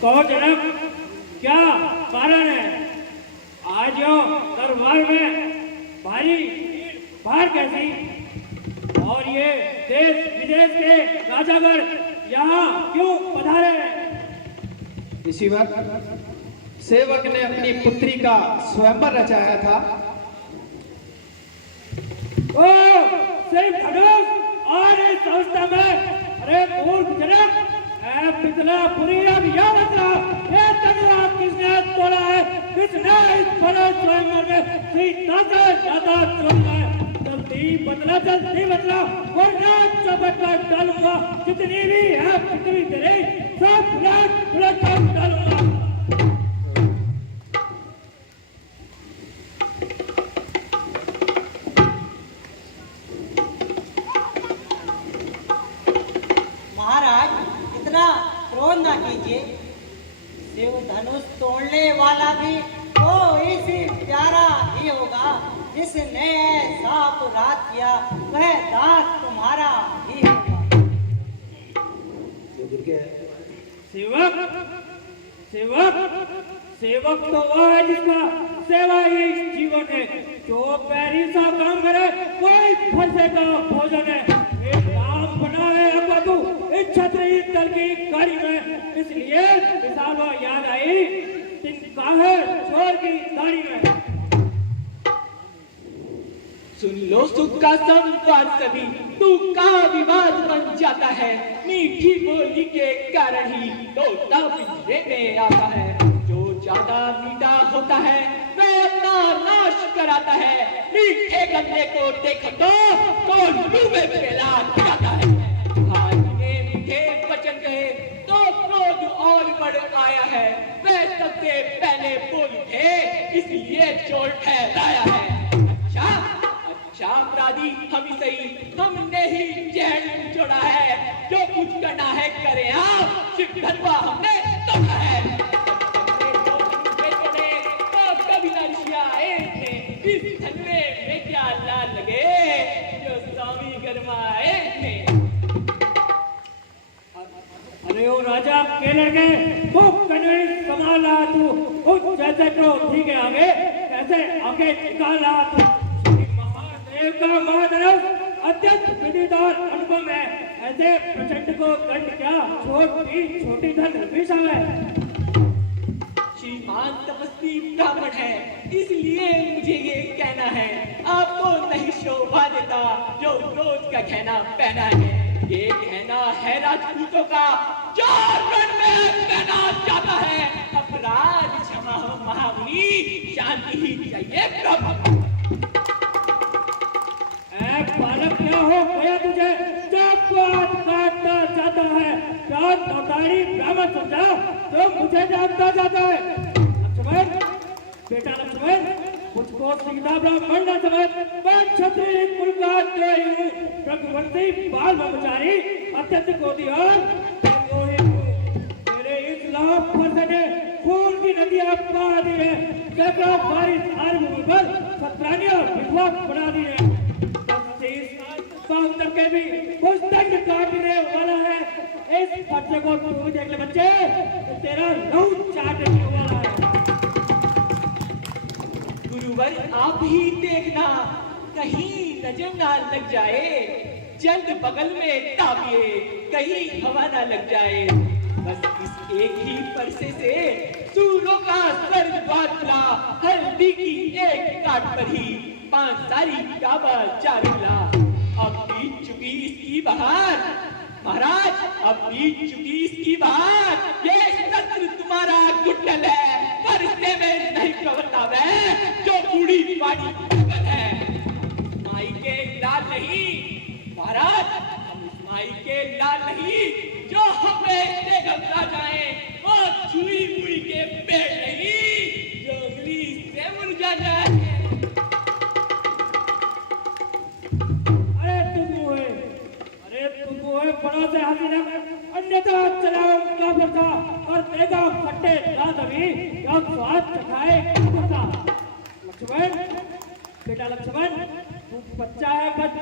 कहो जनक, क्या कारण है? आज यो दरबार में भारी भार कैसी? और ये देश विदेश के राजागण यहाँ क्यों पधारे हैं? इसी वक्त सेवक ने अपनी पुत्री का स्वयंवर रचाया था। ओ सिर्फ धनुष और इस अवस्था में, अरे मूर्ख जनक, कितना बुरी अब यह बता, ये तलवार किसने तोड़ा है? किसने इस बड़े स्वयंवर में सीता से ज्यादा तोड़ा है? जल्दी बदला, वरना चबक कर डालूंगा। जितनी भी है पृथ्वी तेरे, सब उलट कर डालूंगा। महाराज, इतना क्रोध ना कीजिए। शिव धनुष तोड़ने वाला भी कोई सी प्यारा ही होगा। जिसने ऐसा अपराध किया वह दास तुम्हारा ही होगा। सेवक तो वह है जिसका सेवा ही जीवन है। जो पैरी सा काम करे वही फंसे का भोजन है। एक राम बना है अब तू इस छतरी दल की गाड़ी में, इसलिए विशाला याद आई तिनका है चोर की गाड़ी में। सुन लो सुख का संवाद, सभी दुख का विवाद बन जाता है। मीठी बोली के कारण ही तोता पिंजरे में आता है। जो ज्यादा मीठा होता है वह अपना नाश कराता है। मीठे गन्ने को देखो तो लू में फैला जाता है। हाथी ने मीठे वचन कहे तो क्रोध और बढ़ आया है। वह सबसे पहले बोल उठे, इसलिए चोर ठहराया है। अच्छा अपराधी हम ही सही, हमने ही जहर छोड़ा है। जो कुछ करना है करें आप, सिर्फ धनवा हमने तोड़ा है। तो कभी ना ऋषिया आए थे, इस धनवे में क्या लाल लगे जो स्वामी गरमाए थे। अरे ओ राजा के लड़के, वो कन्हई संभाला तू, उस जैसे को ठीक है आगे कैसे आगे निकाला तू। का महाधनुष अत्यंत विधिदार अनुभव है। ऐसे प्रचंड को दंड क्या छोटी धन विषा है। श्रीमान तपस्वी ब्राह्मण है, इसलिए मुझे ये कहना है। आपको नहीं शोभा देता जो रोज का कहना पहना है। ये कहना है राजपूतों का जो रण में पहना जाता है। अपराध क्षमा हो महामुनि, शांति ही चाहिए प्रभु। बालक क्या हो गया तुझे? जब बात काटना चाहता है क्या नौतारी ब्राह्मण समझा तो मुझे जानता जाता है। लक्ष्मण, बेटा लक्ष्मण, मुझको सीधा ब्राह्मण न समझ। मैं क्षत्रिय कुल का द्रोही हूँ, रघुवंशी बाल ब्रह्मचारी, अत्यंत क्रोधी और द्रोही हूँ। तेरे इस लाभ ने खून की नदियां बहा दी है। सैकड़ों बारिश आरभूमि पर सत्रानियां विधवा बना दी है। के भी कुछ दंड काटने वाला है। इस बच्चे को तू भी देख ले बच्चे, तो तेरा लहू चाटने वाला है। गुरुवर आप ही देखना कहीं नजर ना लग जाए। जल्द बगल में ताबिए कहीं हवा ना लग जाए। बस इस एक ही परसे से सूरों का स्वर्ग बादला। हल्दी की एक काट पर ही 5 सारी काबा चारूला। अब बीत चुकी इसकी बहार महाराज, अब बीत चुकी इसकी बहार। ये शस्त्र तुम्हारा गुड्डल है, पर इससे में नहीं प्रवृत्ता है जो बूढ़ी पानी है। माई के लाल नहीं महाराज, हम इस माई के लाल नहीं जो हमें से घबरा जाए। और छुई मुई के पेड़ नहीं जो उंगली से मुरझा जाए। बड़ा से हाजिर अन्यथा चलाओ क्या करता और देगा फट्टे रात अभी क्या स्वाद चखाए करता। लक्ष्मण, बेटा लक्ष्मण, तू बच्चा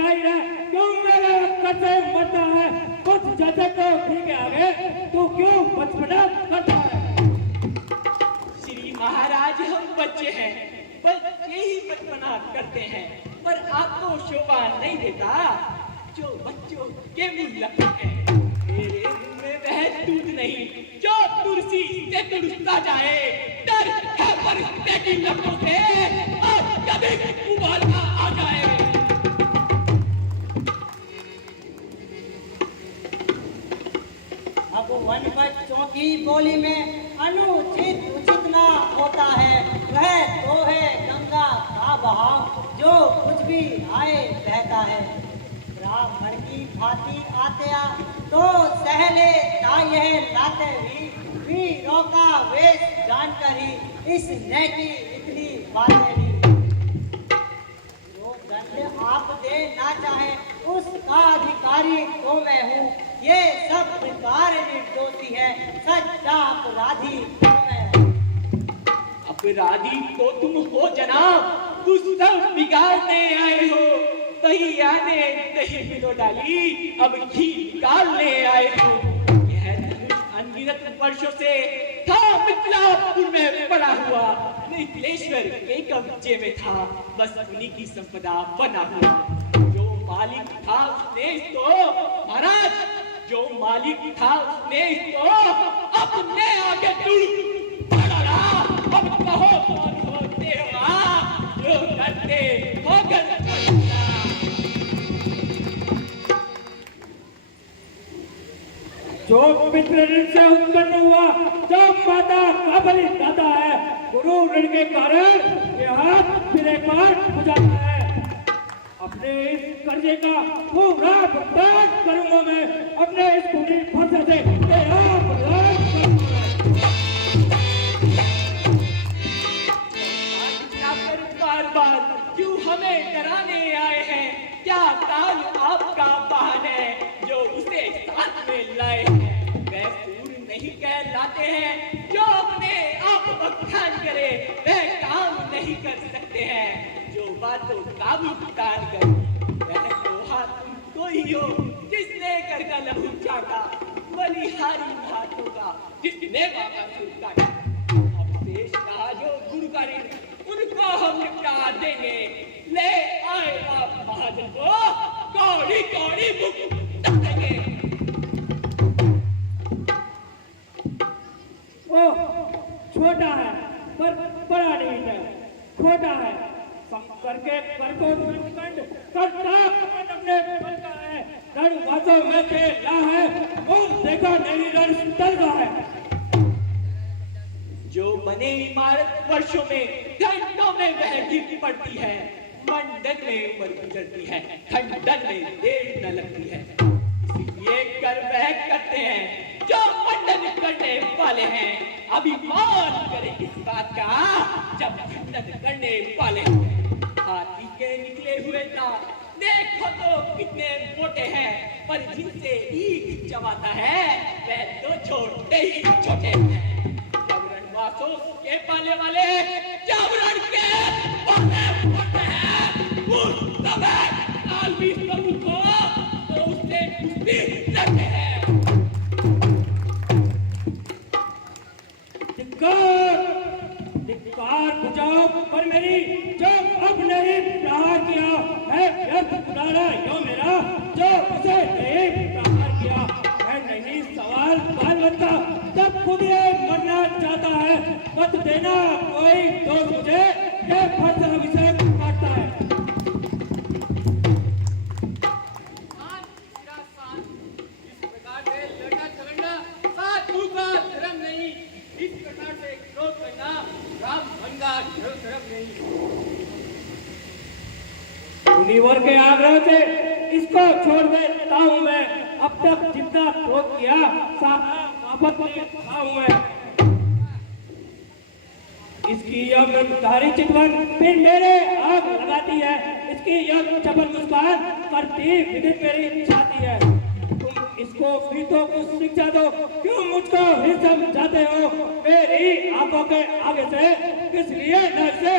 ही है, क्यों मेरे कटे मरता है? कुछ जैसे को ठीक है आगे तू क्यों बचपना करता है? आज हम बच्चे हैं, बच्चे ही बचपना करते हैं, पर आपको शोभा नहीं देता जो बच्चों के मुंह लगते हैं। मेरे मुंह में वह दूध नहीं जो तुलसी से तुलसा जाए, डर है परिस्थिति की लपटों से अब कभी उबालना आ जाए। अब वन बच्चों की बोली में अनुचित उचित ना होता है, वह तो है गंगा का बहाव जो कुछ भी आए बहता है। ब्राह्मण की भांति आत्या तो सहले यह लाते भी रोका वेश जानकर ही इस नए की इतनी बातें भी। जो दंड आप दे ना चाहे उसका अधिकारी तो मैं हूँ, ये सब प्रकार निर्दोषी है, सच्चा अपराधी तो मैं हूँ। अपराधी तो तुम हो जनाब, कुछ सब बिगाड़ने आए हो, कहीं आने दही मिलो डाली, अब घी निकालने आए हो। यह धनुष अनगिनत वर्षों से था मिथिलापुर में पड़ा हुआ, मिथिलेश्वर के कब्जे में था, बस उन्हीं की संपदा बना हुआ। जो मालिक था उसने इसको, महाराज जो मालिक था उसने इसको अपने आगे तुड़ पड़ा। अब कहो कौन होते हो आप जो करते होकर जो पितृ ऋण से उत्पन्न हुआ, जो माता का बलि दाता है, गुरु ऋण के कारण ये हाथ फिर एक बार हो जाता है। अपने इस कर्जे का पूरा भुगतान करूंगा मैं, अपने इस पूरी फंसे से तेरा भुगतान करूंगा। बार बार क्यों हमें डराने आए हैं? क्या काल आपका बहन है जो उसे साथ में लाए हैं? वह सूर नहीं कहलाते हैं जो अपने आप बखान करे, वह काम नहीं कर सकते हैं जो बातों का भुगतान करे। वह लोहा तुमको ही हो जिसने कर का लहू चाटा, बलिहारी हाथों का जिसने बाबा काटा। अब देश का जो गुरु का ऋण उनको हम निपटा देंगे। ले आए आप महाजन को कौड़ी कौड़ी मुक्त देंगे। वो छोटा है पर बड़ा नहीं है, छोटा है करके करको खंड करता अपने बल का है, रण वासों में से ला है, वो देखा नहीं रण सुंदर का है। जो बने इमारत वर्षों में घंटों में वह गिर पड़ती है, मंडन में उम्र गुजरती है, खंडन में देर न लगती है। इसलिए कर वह करते हैं जो मंडन करने वाले हैं, अभिमान करें इस बात का जब खंडन करने वाले हैं। हाथी के निकले हुए दांत देखो तो कितने मोटे हैं, पर जिनसे ईख चबाता है वह तो छोटे ही छोटे हैं। रणवासों के पाले वाले जावरण के पाले होते हैं, उस समय काल भी प्रमुख हो तो उससे कुश्ती लड़ते हैं। धिक्कार बुझाओ पर मेरी जो अब नहीं प्रहार किया है, व्यर्थ पुराना यो मेरा जो उसे नहीं प्रहार किया है। नहीं सवाल बालवंत का तब खुद ये मरना चाहता है, मत देना कोई दोस्त मुझे ये फर्ज विषय काटता है। इस प्रकार से लड़का झगड़ना साधु का धर्म नहीं, इस प्रकार से क्रोध करना ब्राह्मण का धर्म नहीं। मुनिवर के आग्रह से इसको छोड़ देता हूँ मैं, अब तक जितना क्रोध किया वापस हूँ मैं। इसकी यह मृतधारी चितवन फिर मेरे आग लगाती है, इसकी यह चपल मुस्कान करती विदित मेरी छाती है। तुम इसको भी तो कुछ शिक्षा दो, क्यों मुझको ही समझाते हो? मेरी आंखों के आगे से किस लिए न से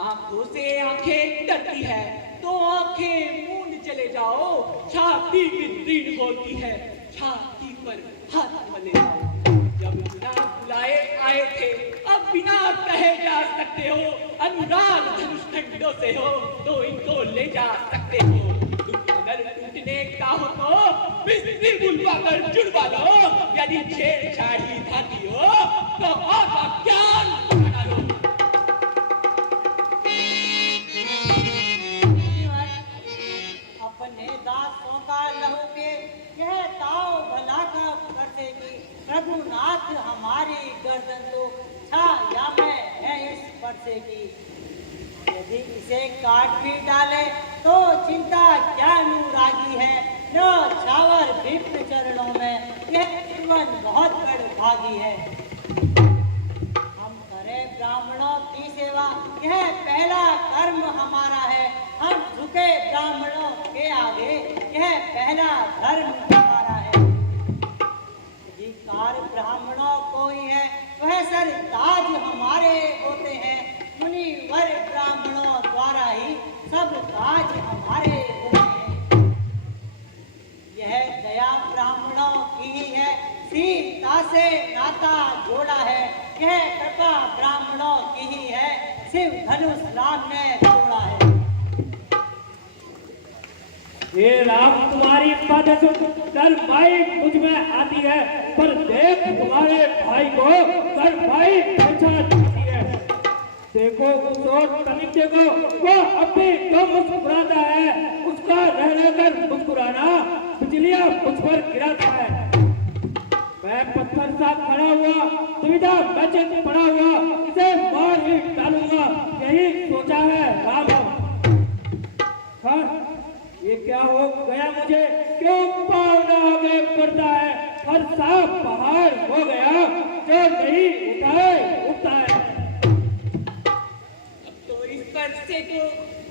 आंखों से आंखें डरती है तो आंखें मूंद चले जाओ। छाती विदीर्ण होती है, छाती पर हाथ मले जाओ। जब बिना बुलाए आए थे बिना कहे जा सकते हो। अनुराग धनुष ठंडों से हो तो इनको ले जा सकते हो। दुख अगर टूटने का हो तो बिस्तर बुलवा कर जुड़वा लो। यदि छेड़छाड़ी धाती हो तो आका ज्ञान बना लो। अपने दासों का लहू के यह ताव भला का बरसेगी। रघुनाथ हमारी गर्दन तो छाया में है इस बरसेगी। यदि इसे काट भी डाले तो चिंता क्या अनुरागी है। न छावर विप्र चरणों में यह जीवन बहुत बड़ भागी है। हम करें ब्राह्मणों की सेवा यह पहला कर्म हमारा है। हम झुके ब्राह्मणों के आगे यह पहला धर्म हमारा है। अधिकार ब्राह्मणों को ही है वह सरताज हमारे होते हैं। मुनिवर ब्राह्मणों द्वारा ही सब काज हमारे होते हैं। यह दया ब्राह्मणों की ही है सीता से नाता जोड़ा है। यह कृपा ब्राह्मणों की ही है शिव धनुष राम ने तोड़ा है। ये राम तुम्हारी बातें सुन करमाई मुझ में आती है, पर देख तुम्हारे भाई को करमाई पहचानती है। देखो सोच तनिक देखो, वो अभी तो मुस्कुराता है। उसका रह कर मुस्कुराना बिजलियां मुझ पर गिराता है। मैं पत्थर सा खड़ा हुआ दुविधा में पड़ा हुआ इसे मार ही डालूंगा, यही सोचा है राम। हाँ ये क्या हो गया मुझे, क्यों पावना हो गए पड़ता है। हर साफ पहाड़ हो गया जो नहीं उठता है। अब तो इस पर से को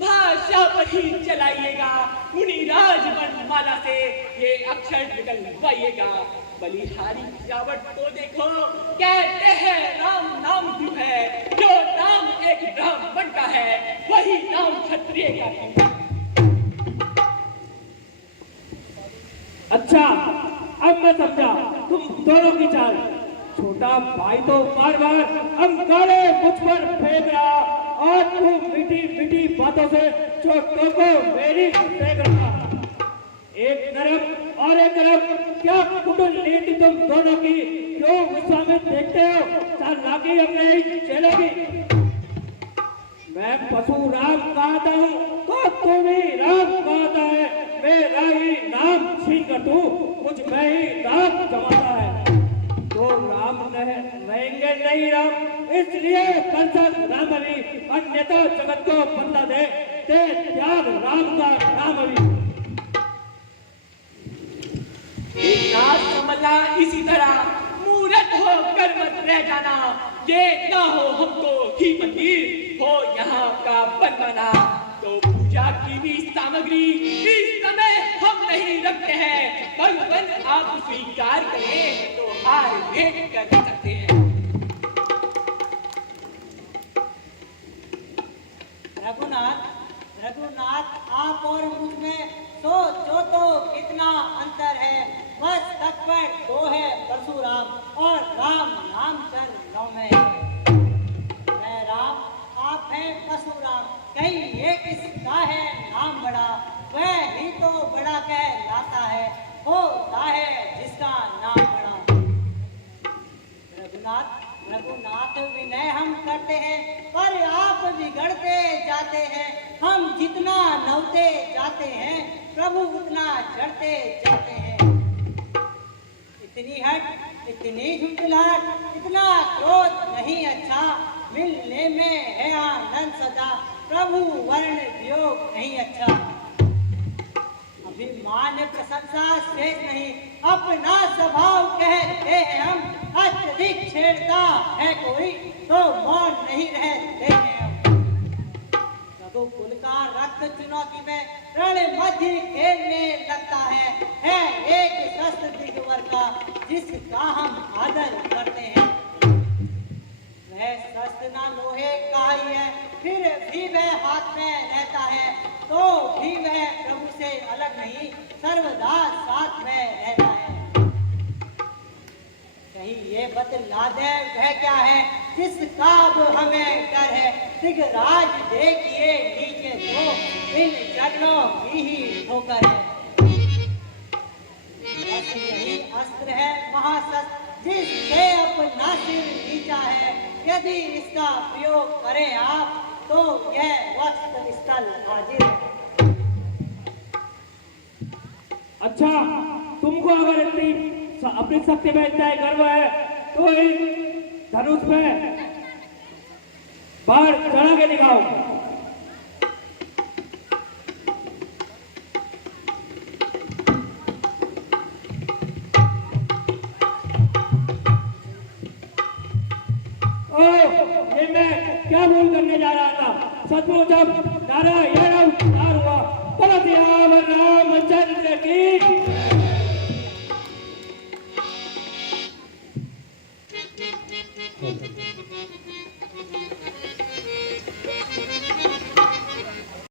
भाषा पर ही चलाइएगा। मुनिराज वर्णमाला से ये अक्षर निकलवाइएगा। बलिहारी गिरावट को देखो, कहते हैं राम नाम क्यों है। जो नाम एक ब्राह्मण का है वही नाम क्षत्रिय का है। अच्छा अब मैं समझा तुम दोनों की चाल। छोटा भाई तो बार बार अंगारे मुझ पर फेंक रहा और तू मीठी मीठी बातों से छोटों को मेरी फेंक रहा। एक नरम और एक गरम क्या कुटुल नीति तुम दोनों की, क्यों गुस्सा में देखते हो चालाकी अपने ही चेलों की। मैं परशुराम कहता हूँ तो तू भी राम कहता है। मेरा ही नाम छीन कर तू मुझ में ही राम जमाता है। तो राम रहेंगे नहीं राम, इसलिए कंसन राम अभी अन्यथा जगत को बदला दे त्याग राम का नाम अभी। समझना इसी तरह मूर्त हो कर मत रह जाना। ये ना हो हमको ही मंदिर हो यहाँ का बनवाना। तो पूजा की भी सामग्री इस समय हम नहीं रखते हैं। भगवान आप स्वीकार करें तो हार भेंट कर सकते हैं। रघुनाथ आप और मुझ में सोचो तो कितना अंतर है। बस तक पर दो है परशुराम और राम नाम चरणों में। मैं राम आप हैं परशुराम, कहीं ये किसका है नाम बड़ा। वह ही तो बड़ा कहलाता है, होता है जिसका नाम बड़ा। रघुनाथ विनय हम करते हैं पर आप बिगड़ते जाते हैं। हम जितना नवते जाते हैं प्रभु उतना चढ़ते जाते हैं। इतनी हट इतनी झुंझलाहट इतना क्रोध नहीं अच्छा। मिलने में है आनंद सदा, प्रभु वर्ण वियोग नहीं अच्छा। अभिमान प्रशंसा शेष नहीं, अपना स्वभाव कहते हैं हम। अत्यधिक छेड़ता है कोई तो मौन नहीं रहते हैं हम। रघुकुल का रक्त चुनौती में रण मध्य खेलने लगता है एक शस्त्र दिगवर का जिसका हम आदर करते हैं। वह शस्त्र ना लोहे का ही है, फिर भी वह हाथ में रहता है तो भी वह प्रभु से अलग नहीं, सर्वदा साथ में रहता है। कहीं ये बतला दे वह क्या है, जिसका अब हमें डर है। दिगराज देखिए नीचे तो इन चरणों की ही ठोकर है। बस यही अस्त्र है महाशस्त्र जिससे अपना सिर नीचा है। यदि इसका प्रयोग करें आप तो यह वस्त्र स्थल हाजिर है। अच्छा, तुमको अगर इतनी अपनी शक्ति में इतना ही गर्व है तो इस धनुष में बाढ़ चढ़ा के दिखाओ। ये मैं क्या भूल करने जा रहा था। सचमुच जब नारायण अवतार हुआ परत रामचंद्र की